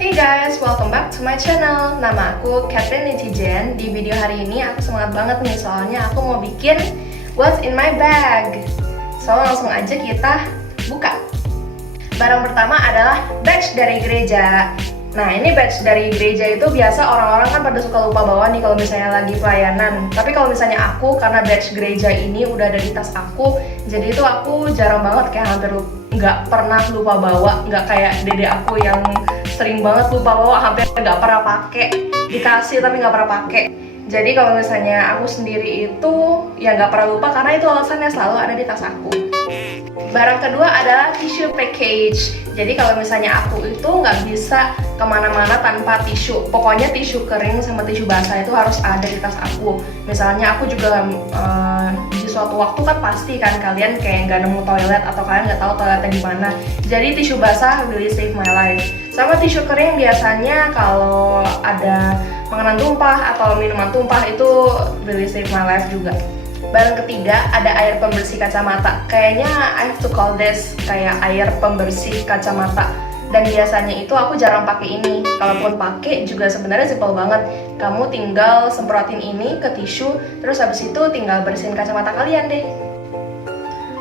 Hey guys, welcome back to my channel. Nama aku Catherine Netizen. Di video hari ini aku semangat banget nih, soalnya aku mau bikin what's in my bag. So langsung aja kita buka. Barang pertama adalah badge dari gereja. Nah, ini badge dari gereja itu biasa orang-orang kan pada suka lupa bawa nih kalau misalnya lagi pelayanan. Tapi kalau misalnya aku, karena badge gereja ini udah ada di tas aku, jadi itu aku jarang banget, kayak hampir nggak pernah lupa bawa. Nggak kayak dede aku yang sering banget lupa bawa, hampir nggak pernah pakai. Dikasih tapi nggak pernah pakai. Jadi kalau misalnya aku sendiri itu ya nggak pernah lupa, karena itu alasannya selalu ada di tas aku. Barang kedua adalah tissue package. Jadi kalau misalnya aku itu nggak bisa kemana-mana tanpa tisu. Pokoknya tisu kering sama tisu basah itu harus ada di tas aku. Misalnya aku juga di suatu waktu kan pasti kan kalian kayak nggak nemu toilet atau kalian nggak tahu toiletnya di mana. Jadi tisu basah really save my life. Sama tisu kering biasanya kalau ada makanan tumpah atau minuman tumpah itu really save my life juga. Barang ketiga ada air pembersih kacamata. Kayaknya I have to call this kayak air pembersih kacamata. Dan biasanya itu aku jarang pakai ini. Kalaupun pakai juga sebenarnya simple banget. Kamu tinggal semprotin ini ke tisu, terus habis itu tinggal bersihin kacamata kalian deh.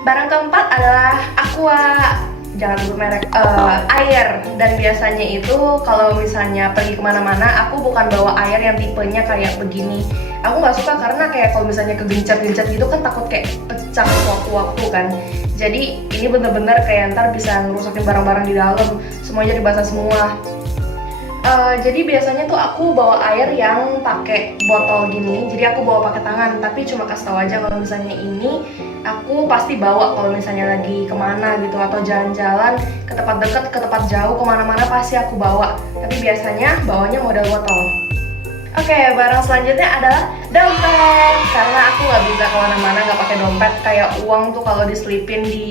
Barang keempat adalah Aqua, jangan lupa merek, air. Dan biasanya itu kalau misalnya pergi kemana-mana, aku bukan bawa air yang tipenya kayak begini. Aku nggak suka karena kayak kalau misalnya kegencet-gencet gitu kan takut kayak pecah waktu-waktu kan. Jadi ini bener-bener kayak ntar bisa ngerusakin barang-barang di dalam, semuanya dibasah semua. Jadi biasanya tuh aku bawa air yang pakai botol gini, jadi aku bawa pakai tangan. Tapi cuma kasih tahu aja kalau misalnya ini aku pasti bawa kalau misalnya lagi kemana gitu atau jalan-jalan ke tempat dekat, ke tempat jauh, kemana-mana pasti aku bawa. Tapi biasanya bawanya model botol. Oke, barang selanjutnya adalah dompet. Karena aku nggak bisa kemana-mana nggak pakai dompet. Kayak uang tuh kalau diselipin di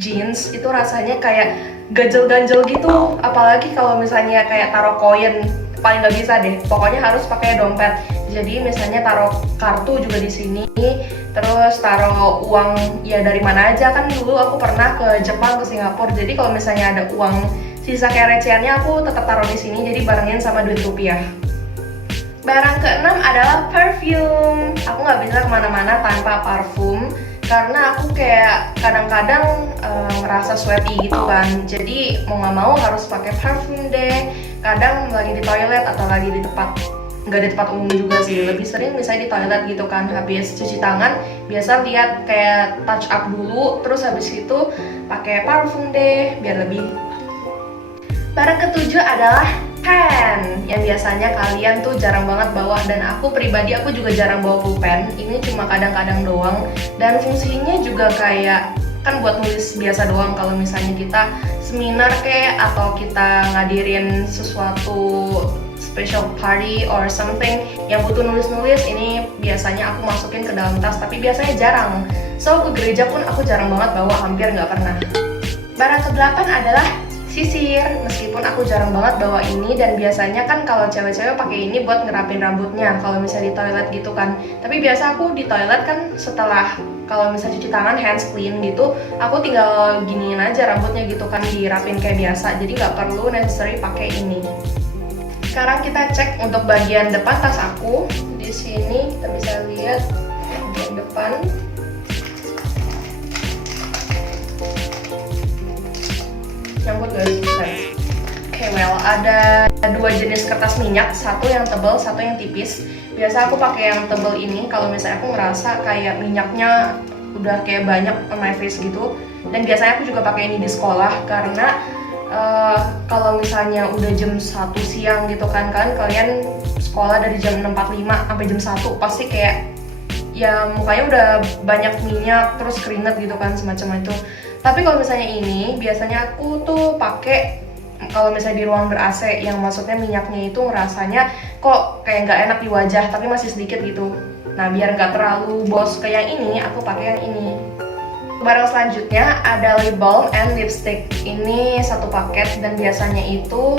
jeans itu rasanya kayak ganjel-ganjel gitu. Apalagi kalau misalnya kayak taruh koin, paling nggak bisa deh. Pokoknya harus pakai dompet. Jadi misalnya taruh kartu juga di sini, terus taruh uang ya dari mana aja. Kan dulu aku pernah ke Jepang, ke Singapura. Jadi kalau misalnya ada uang sisa kayak recehannya aku tetap taruh di sini. Jadi barengin sama duit rupiah. Barang keenam adalah perfume. Aku nggak bisa kemana-mana tanpa parfum karena aku kayak kadang-kadang ngerasa sweaty gitu kan. Jadi mau nggak mau harus pakai parfum deh. Kadang lagi di toilet atau lagi di tempat, nggak di tempat umum juga sih. Lebih sering misalnya di toilet gitu kan. Habis cuci tangan biasa lihat kayak touch up dulu, terus habis itu pakai parfum deh biar lebih. Barang ketujuh adalah pen, yang biasanya kalian tuh jarang banget bawa, dan aku pribadi aku juga jarang bawa pulpen. Ini cuma kadang-kadang doang, dan fungsinya juga kayak kan buat nulis biasa doang. Kalau misalnya kita seminar kayak atau kita ngadirin sesuatu special party or something yang butuh nulis-nulis, ini biasanya aku masukin ke dalam tas, tapi biasanya jarang. So ke gereja pun aku jarang banget bawa, hampir nggak pernah. Barang ke-8 adalah sisir. Meskipun aku jarang banget bawa ini, dan biasanya kan kalau cewek-cewek pakai ini buat ngerapin rambutnya kalau misalnya di toilet gitu kan. Tapi biasa aku di toilet kan setelah kalau misalnya cuci tangan, hands clean gitu, aku tinggal giniin aja rambutnya gitu kan, dirapin kayak biasa. Jadi nggak perlu necessary pakai ini. Sekarang kita cek untuk bagian depan tas aku. Di sini kita bisa lihat bagian depan. Nyangkut gak sih? Oke, well, ada dua jenis kertas minyak, satu yang tebal, satu yang tipis. Biasa aku pakai yang tebal ini kalau misalnya aku ngerasa kayak minyaknya udah kayak banyak on my face gitu. Dan biasanya aku juga pakai ini di sekolah karena kalau misalnya udah jam 1 siang gitu kan, kalian sekolah dari jam 6.45 sampai jam 1 pasti kayak ya mukanya udah banyak minyak, terus keringet gitu kan, semacam itu. Tapi kalau misalnya ini, biasanya aku tuh pakai kalau misalnya di ruang ber-AC, yang maksudnya minyaknya itu rasanya kok kayak nggak enak di wajah, tapi masih sedikit gitu. Nah, biar nggak terlalu bos kayak ini, aku pakai yang ini. Barang selanjutnya ada lip balm and lipstick. Ini satu paket, dan biasanya itu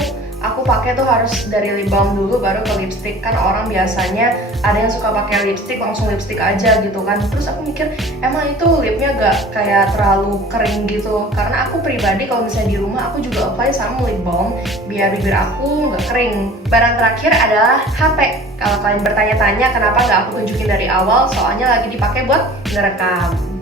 aku pakai tuh harus dari lip balm dulu baru ke lipstick. Kan orang biasanya ada yang suka pakai lipstick langsung lipstick aja gitu kan. Terus aku mikir emang itu lipnya gak kayak terlalu kering gitu. Karena aku pribadi kalau misalnya di rumah aku juga apply sama lip balm biar bibir aku nggak kering. Barang terakhir adalah HP. Kalau kalian bertanya-tanya kenapa nggak aku tunjukin dari awal, soalnya lagi dipakai buat ngerekam.